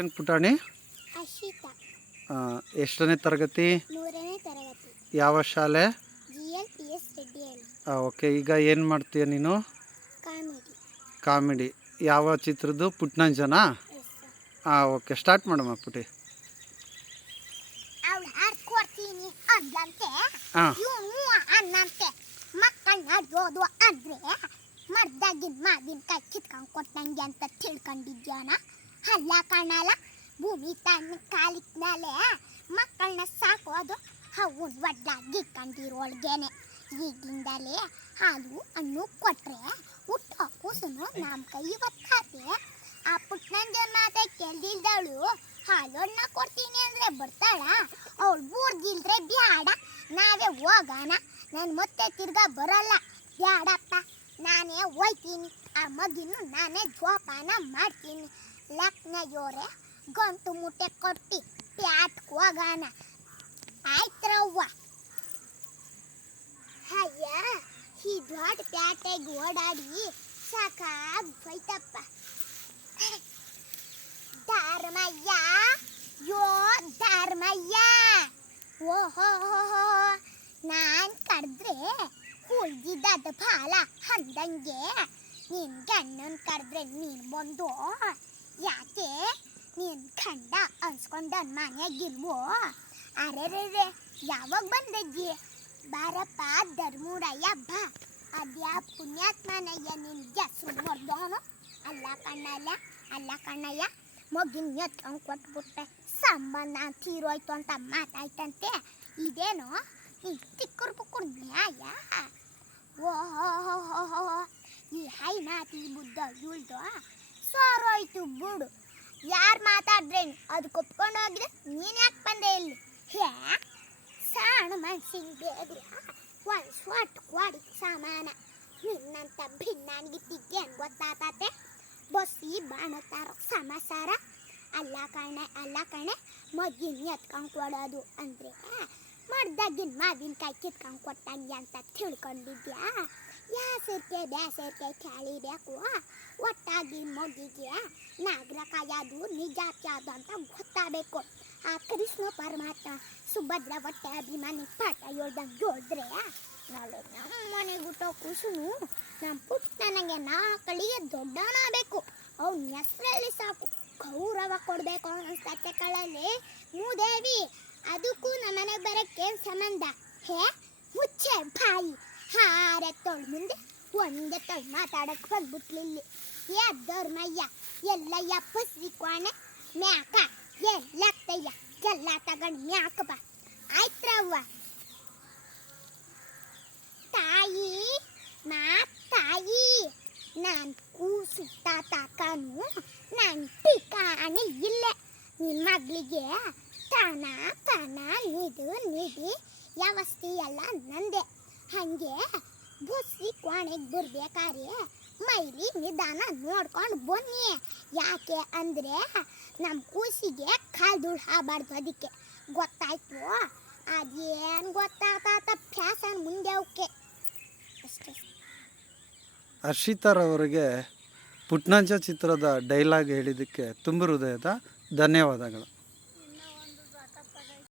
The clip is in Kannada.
ಏನು ಪುಟಾಣಿ? ಅಶಿತಾ. ಎಷ್ಟನೇ ತರಗತಿ? 3ನೇ ತರಗತಿ. ಯಾವ ಶಾಲೆ? GLPS ರೆಡ್ಡಿಹಳ್ಳಿ. ಓಕೆ, ಈಗ ಏನು ಮಾಡ್ತೀಯ ನೀನು? ಕಾಮಿಡಿ. ಯಾವ ಚಿತ್ರದ್ದು? ಪುಟ್ನಂಜನಾ? ಓಕೆ, ಸ್ಟಾರ್ಟ್ ಮಾಡಮ್ಮ ಪುಟಿ. ಅವಳು ಹಾಡ್ಕೊಡ್ತೀನಿ ಅಂದ್ಲಂತೆ, ಇವನು ಅನ್ನಂತೆ ಮಕ್ಕಳನ್ನ ಅಡ್ಯೋದು ಅಂದ್ರೆ ಮರ್ದಾಗಿನ ಮಾವಿನಕಾಯಿ ಕಿತ್ಕೊಂಡು ಕೊಟ್ಟಂಗೆ ಅಂತ ತಿಳ್ಕೊಂಡಿದ್ಯಾನ? ಅಲ್ಲ ಕಾಣಲ್ಲ, ಭೂಮಿ ತನ್ನ ಕಾಲಿಕ್ನಲ್ಲೇ ಮಕ್ಕಳನ್ನ ಸಾಕೋದು ಅವನ್ ಒಡ್ಲಾಗಿ ಕಂಡಿರೋಳ್ಗೇನೆ. ಈಗಿಂದಲೇ ಹಾಲು ಹಣ್ಣು ಕೊಟ್ರೆ ಹುಟ್ಟೋ ಕೂಸನು ನಮ್ಮ ಕೈ ಬತ್ತಾತೆ. ಆ ಪುಟ್ನಂಜನ ಮಾತೆ ಕೇಳ್ದಿಲ್ದವಳು ಹಾಲನ್ನ ಕೊಡ್ತೀನಿ ಅಂದ್ರೆ ಬರ್ತಾಳ? ಅವಳು ಬೂರ್ದಿಲ್ದ್ರೆ ಬ್ಯಾಡ, ನಾವೇ ಹೋಗೋಣ. ನಾನು ಮತ್ತೆ ತಿರ್ಗಾ ಬರಲ್ಲ, ಬ್ಯಾಡಪ್ಪ, ನಾನೇ ಹೋಯ್ತೀನಿ. ಆ ಮಗಿನ್ನು ನಾನೇ ಜೋಪಾನ ಮಾಡ್ತೀನಿ. ಲಕ್ನಯೋರೆ ಗಂಟು ಮುಟ್ಟೆ ಕೊಟ್ಟು ಪ್ಯಾಟ್ಗೆ ಹೋಗೋಣ, ಆಯ್ತ್ರವ್ವ? ಅಯ್ಯ, ಈ ದೊಡ್ಡ ಪ್ಯಾಟೆಗೆ ಓಡಾಡಿ ಸಾಕಾಗ್ ಹೋಯ್ತಪ್ಪ. ಧರ್ಮಯ್ಯ, ಯೋ ಧರ್ಮಯ್ಯ, ಓಹೋ, ನಾನು ಕರೆದ್ರೆ ಉಳ್ದಿದ್ದ ಫಾಲ ಅಂದಂಗೆ ನಿನ್ ಗಂಡನ್ ಕರೆದ್ರೆ ನೀನು ಬಂದು ಯಾಕೆ ನೀನ್ ಗಂಡ ಅನ್ಸ್ಕೊಂಡನ್ ಮನೆಯಾಗಿಲ್ವೋ? ಅರೆ ಯಾವಾಗ ಬಂದಜ್ಜಿ? ಬಾರಪ್ಪ ಧರ್ಮೂರಯ್ಯ ಬಾ. ಅದ್ಯಾ ಪುಣ್ಯಾತ್ಮನಯ್ಯ ನಿನ್ ಹೆಸರು ಬರ್ದವನು? ಅಲ್ಲ ಕಣ್ಣಯ್ಯ, ಮಗಿನ ಎತ್ಕೊಂಡು ಕೊಟ್ಬಿಟ್ಟೆ, ಸಂಬಂಧ ತೀರೋಯ್ತು ಅಂತ ಮಾತಾಯ್ತಂತೆ. ಇದೇನೋ ಈ ತಿಕ್ಕುರ್ ಬುಕ್ಕುರ್ ನ್ಯಾಯ? ಓಹೋ, ಈ ಹೈನಾತಿ ಬುದ್ಧ ಇಳ್ದು ಸೋರೋಯ್ತು ಬಿಡು. ಯಾರು ಮಾತಾಡ್ರೇನು ಅದು ಕೊಪ್ಕೊಂಡು ಹೋಗಿದೆ, ನೀನು ಯಾಕೆ ಬಂದೆ ಇಲ್ಲಿ? ಸಣ್ಣ ಮನ್ಸಿಗೆ ಬೇದ್ರೆ ಒಂದು ಸ್ವಟ್ ಕೊಡಿ ಸಮಾನ. ನಿನ್ನಂತ ಭಿನ್ನಾನ್ಗಿತ್ತಿಗೇನು ಗೊತ್ತಾತತೆ? ಬಸ್ಸಿ ಬಾಣತಾರ ಸಮಾಸಾರ. ಅಲ್ಲ ಕಣೆ, ಮಗಿನ ಎತ್ಕೊಂಡು ಕೊಡೋದು ಅಂದರೆ ಮರ್ದಾಗಿನ ಮಾವಿನಕಾಯಿ ಕಿತ್ಕೊಂಡು ಕೊಟ್ಟಂಗೆ ಅಂತ ತಿಳ್ಕೊಂಡಿದ್ಯಾ? ಬ್ಯಾಸರ್ಕೆ ಕೇಳಿಬೇಕು. ಒಟ್ಟಾಗಿ ಮಗಿಗೆ ನಾಗರ ಕಾಯೋದು ನಿಜ ಯಾವುದು ಅಂತ ಗೊತ್ತಾಗಬೇಕು. ಆ ಕೃಷ್ಣ ಪರಮಾತ್ಮ ಸುಭದ್ರ ಹೊಟ್ಟೆ ಅಭಿಮಾನಿ ಪಾಠ ಹೇಳ್ದಂಗೆ ಹೇಳಿದ್ರೆ ನಾಳೆ ನಮ್ಮ ಮನೆಗೆ ಹುಟ್ಟೋ ಕುಸುನು ನಮ್ಮ ಪುಟ್ಟ ನನಗೆ ನಾಲ್ಕಳಿಗೆ ದೊಡ್ಡವನಾಗಬೇಕು. ಅವ್ನ ಹೆಸರಲ್ಲಿ ಸಾಕು ಗೌರವ ಕೊಡಬೇಕು ಅನ್ನಿಸ್ತತೆ ಕಳಲ್ಲಿ ಮೂದೇವಿ. ಅದಕ್ಕೂ ನಮ್ಮನೆಗೆ ಬರೋಕ್ಕೇನು ಸಂಬಂಧ? ಮುಚ್ಚೆ ಬಾಯಿ. ಹಾರೆ ತೊಳ್ ಮುಂದೆ ಒಂದೇ ತೊಳ್ ಮಾತಾಡಕ್ಕೆ ಬಂದ್ಬಿಟ್ಲಿಲ್ಲಿ. ಧರ್ಮಯ್ಯ ಎಲ್ಲಯ್ಯ ಪಸ್ರಿ ಕೋಣೆ ಮ್ಯಾಕ ಎಲ್ಲತ್ತಯ್ಯ ಎಲ್ಲ ತಗೊಂಡು ಮ್ಯಾಕ ಬಾ, ಆಯ್ತ್ರವ್ವ? ತಾಯಿ ನಾನು ಕೂಸು ತಾತನು ನಾನು ಟಿಕಾಣಿ ಇಲ್ಲ. ನಿನ್ನ ಮಗಳಿಗೆ ತಾನ ನಿಧಿ ವ್ಯವಸ್ಥೆ ಎಲ್ಲ ನಂದೆ. ಹಾಗೆ ಬಸ್ಸಿ ಕೋಣೆಗೆ ಬರ್ಬೇಕಾದ್ರೆ ಮೈಲಿ ನಿಧಾನ ನೋಡ್ಕೊಂಡು ಬನ್ನಿ. ಯಾಕೆ ಅಂದರೆ ನಮ್ಮ ಕೂಸಿಗೆ ಕಾಲ್ದುಳು ಆಗಬಾರ್ದು, ಅದಕ್ಕೆ. ಗೊತ್ತಾಯ್ತು? ಅದೇನು ಗೊತ್ತಾಗ್ತ ಫ್ಯಾಷನ್ ಮುಂದೆ ಅವಕ್ಕೆ ಅಷ್ಟೇ. ಹರ್ಷಿತಾರವರಿಗೆ ಪುಟ್ನಂಜ ಚಿತ್ರದ ಡೈಲಾಗ್ ಹೇಳಿದ್ದಕ್ಕೆ ತುಂಬ ಹೃದಯದ ಧನ್ಯವಾದಗಳು.